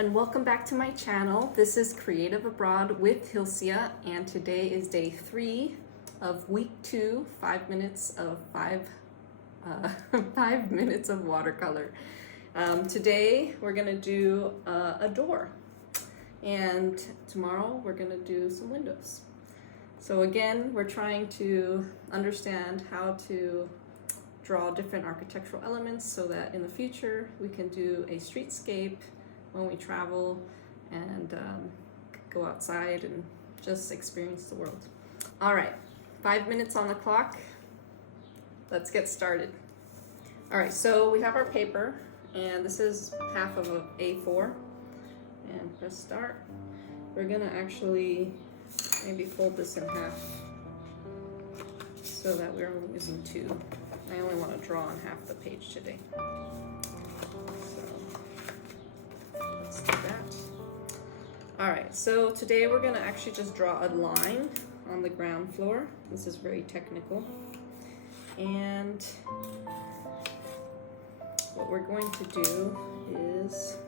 and welcome back to my channel. This is Creative Abroad with Hilcia, and today is day 3 of week 2, 5 minutes of 5 minutes of watercolor. Today we're gonna do a door, and tomorrow we're gonna do some windows. So again, we're trying to understand how to draw different architectural elements so that in the future we can do a streetscape when we travel and go outside and just experience the world. All right, 5 minutes on the clock. Let's get started. All right, so we have our paper, and this is half of an A4. And press start. We're gonna actually maybe fold this in half so that we're only using 2. I only want to draw on half the page today. So let's do that. All right, so today we're gonna actually just draw a line on the ground floor. This is very technical. And what we're going to do is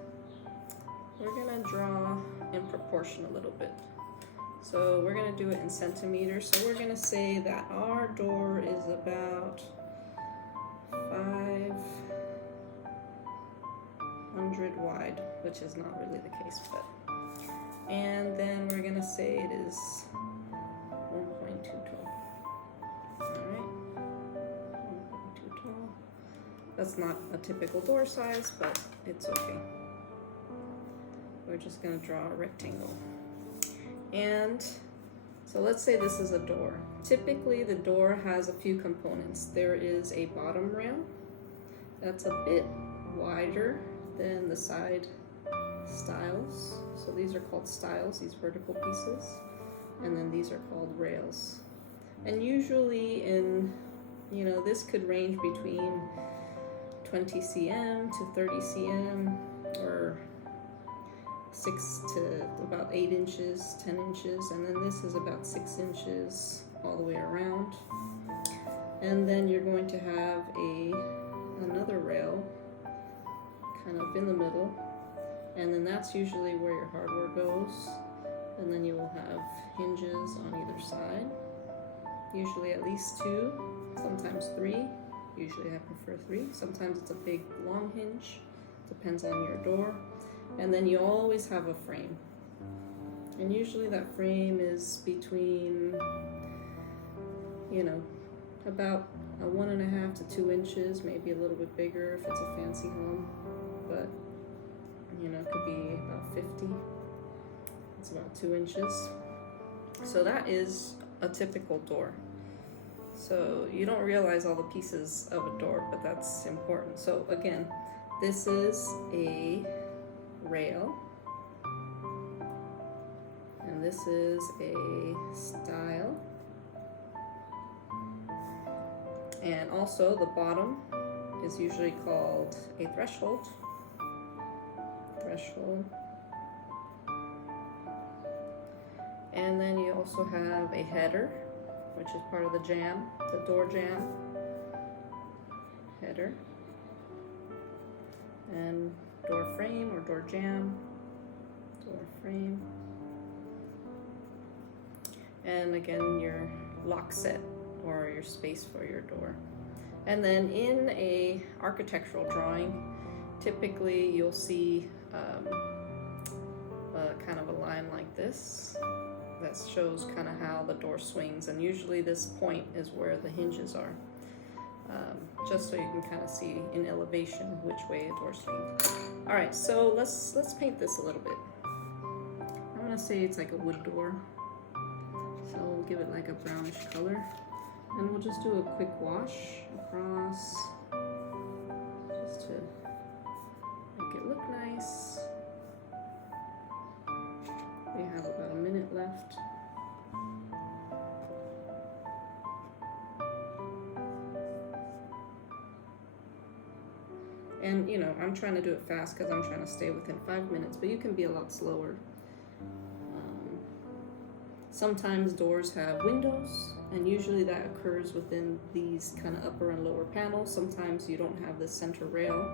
we're gonna draw in proportion a little bit. So we're gonna do it in centimeters. So we're gonna say that our door is about 500 wide, which is not really the case, but. And then we're gonna say it is 1.2 tall. All right, 1.2 tall. That's not a typical door size, but it's okay. We're just gonna draw a rectangle. And so let's say this is a door. Typically the door has a few components. There is a bottom rail that's a bit wider than the side stiles. So these are called stiles, these vertical pieces. And then these are called rails. And usually this could range between 20 cm to 30 cm, or 6 to about 8 inches, 10 inches, and then this is about 6 inches all the way around. And then you're going to have another rail kind of in the middle, and then that's usually where your hardware goes. And then you will have hinges on either side, usually at least 2, sometimes 3. Usually I prefer 3. Sometimes it's a big long hinge, depends on your door. And then you always have a frame. And usually that frame is between, about 1.5 to 2 inches, maybe a little bit bigger if it's a fancy home. But, it could be about 50. It's about 2 inches. So that is a typical door. So you don't realize all the pieces of a door, but that's important. So again, this is a rail, and this is a stile, and also the bottom is usually called a threshold. And then you also have a header, which is part of the jamb, the door jamb, header, and door frame or door jamb, door frame, and again your lock set or your space for your door. And then in a architectural drawing, typically you'll see kind of a line like this that shows kind of how the door swings, and usually this point is where the hinges are. Just so you can kind of see in elevation which way a door swings. All right, so let's paint this a little bit. I'm gonna say it's like a wood door, so we'll give it like a brownish color, and we'll just do a quick wash across, just to make it look nice. We have about a minute left. And I'm trying to do it fast because I'm trying to stay within 5 minutes, but you can be a lot slower. Sometimes doors have windows, and usually that occurs within these kind of upper and lower panels. Sometimes you don't have the center rail,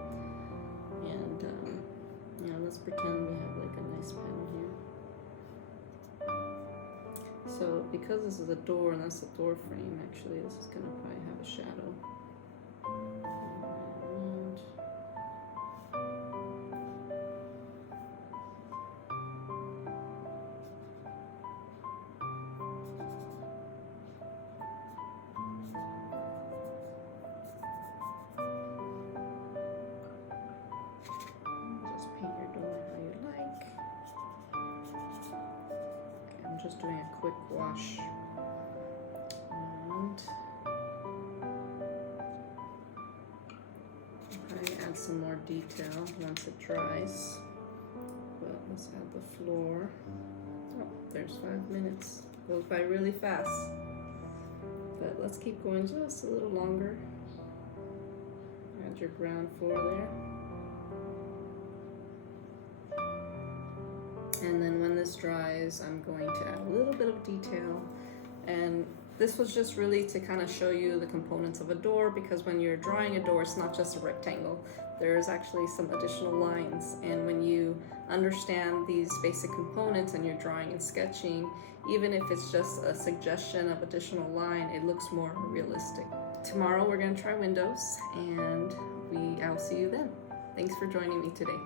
and let's pretend we have like a nice panel here. So because this is a door and that's the door frame, actually this is gonna probably have a shadow. Just doing a quick wash, and I add some more detail once it dries. But let's add the floor. Oh, there's 5 minutes. Goes by really fast. But let's keep going just a little longer. Add your ground floor there. And then when this dries, I'm going to add a little bit of detail. And this was just really to kind of show you the components of a door, because when you're drawing a door, it's not just a rectangle. There's actually some additional lines. And when you understand these basic components and you're drawing and sketching, even if it's just a suggestion of additional line, it looks more realistic. Tomorrow we're going to try windows, and I'll see you then. Thanks for joining me today.